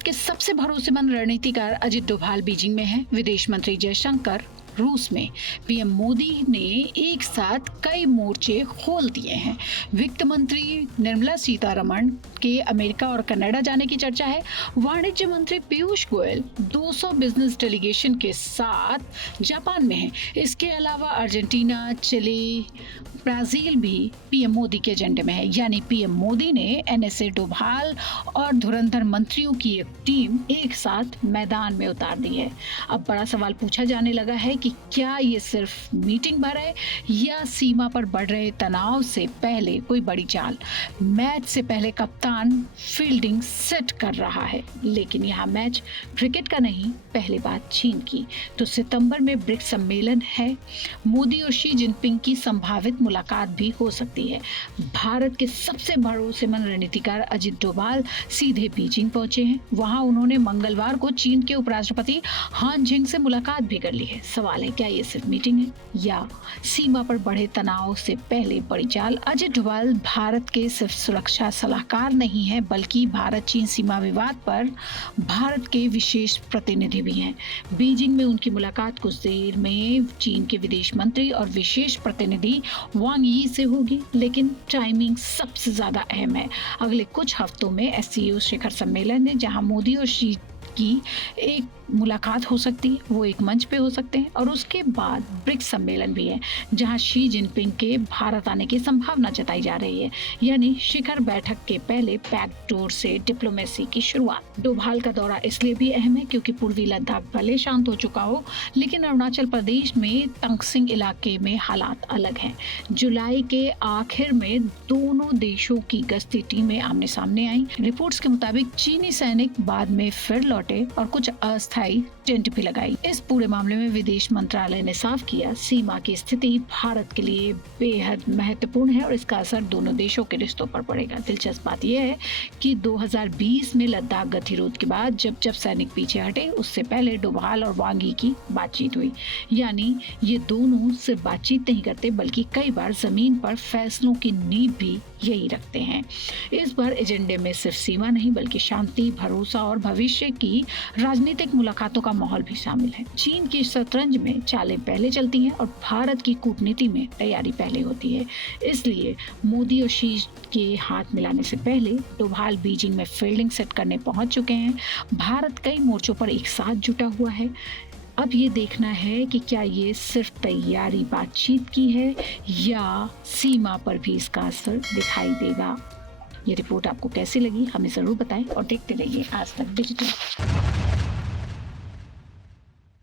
भारत के सबसे भरोसेमंद रणनीतिकार अजित डोभाल बीजिंग में हैं। विदेश मंत्री जयशंकर रूस में। पीएम मोदी ने एक साथ कई मोर्चे खोल दिए हैं। वित्त मंत्री निर्मला सीतारमण के अमेरिका और कनाडा जाने की चर्चा है। वाणिज्य मंत्री पीयूष गोयल 200 बिजनेस डेलीगेशन के साथ जापान में हैं। इसके अलावा अर्जेंटीना, चिली, ब्राजील भी पीएम मोदी के एजेंडे में है। यानी पीएम मोदी ने एनएसए डोभाल और धुरंधर मंत्रियों की एक टीम एक साथ मैदान में उतार दी है। अब बड़ा सवाल पूछा जाने लगा है कि क्या ये सिर्फ मीटिंग भर है या सीमा पर बढ़ रहे तनाव से पहले कोई बड़ी चाल। मैच से पहले कप्तान फील्डिंग सेट कर रहा है, लेकिन यहाँ मैच क्रिकेट का नहीं, पहले बात चीन की। तो सितंबर में ब्रिक्स सम्मेलन है। मोदी और शी जिनपिंग की संभावित मुलाकात भी हो सकती है। भारत के सबसे भरोसेमंद रणनीतिकार अजित डोभाल सीधे बीजिंग पहुंचे हैं। वहां उन्होंने मंगलवार को चीन के उपराष्ट्रपति हान जिंग से मुलाकात भी कर ली है। सवाल है, क्या ये सिर्फ मीटिंग है या सीमा पर बढ़े तनाव से पहले बड़ी चाल। अजित डोभाल भारत के सिर्फ सुरक्षा सलाहकार नहीं है, बल्कि भारत चीन सीमा विवाद पर भारत के विशेष प्रतिनिधि भी हैं। बीजिंग में उनकी मुलाकात कुछ देर में चीन के विदेश मंत्री और विशेष प्रतिनिधि वांग यी से होगी, लेकिन टाइमिंग सबसे ज्यादा अहम है। अगले कुछ हफ्तों में एससीओ शिखर सम्मेलन है, जहां मोदी और शी की एक मुलाकात हो सकती है, वो एक मंच पे हो सकते हैं। और उसके बाद ब्रिक्स सम्मेलन भी है, जहां शी जिनपिंग के भारत आने की संभावना जताई जा रही है। यानी शिखर बैठक के पहले पैक्ड डोर से डिप्लोमेसी की शुरुआत। डोभाल का दौरा इसलिए भी अहम है क्योंकि पूर्वी लद्दाख भले शांत हो चुका हो, लेकिन अरुणाचल प्रदेश में तंगसिंग इलाके में हालात अलग हैं। जुलाई के आखिर में दोनों देशों की गश्ती टीमें आमने सामने आई। रिपोर्ट्स के मुताबिक चीनी सैनिक बाद में फिर लौटे और कुछ अस्थायी टेंट भी लगाई। इस पूरे मामले में विदेश मंत्रालय ने साफ किया, सीमा की स्थिति भारत के लिए बेहद महत्वपूर्ण है और इसका असर दोनों देशों के रिश्तों पर पड़ेगा। दिलचस्प बात यह है कि 2020 में लद्दाख गतिरोध के बाद जब सैनिक पीछे हटे, उससे पहले डोभाल और वांग यी की बातचीत हुई। यानी ये दोनों सिर्फ बातचीत नहीं करते, बल्कि कई बार जमीन पर फैसलों की नींव भी यही रखते हैं। इस बार एजेंडे में सिर्फ सीमा नहीं, बल्कि शांति, भरोसा और भविष्य की राजनीतिक मुलाकातों का माहौल भी शामिल है। चीन की शतरंज में चालें पहले चलती हैं और भारत की कूटनीति में तैयारी पहले होती है। इसलिए मोदी और शी के हाथ मिलाने से पहले डोभाल बीजिंग में फील्डिंग सेट करने पहुंच चुके हैं। भारत कई मोर्चों पर एक साथ जुटा हुआ है। अब ये देखना है कि क्या ये सिर्फ तैयारी बातचीत की है या सीमा पर भी इसका असर दिखाई देगा। ये रिपोर्ट आपको कैसी लगी हमें जरूर बताएं और देखते रहिए आज तक डिजिटल।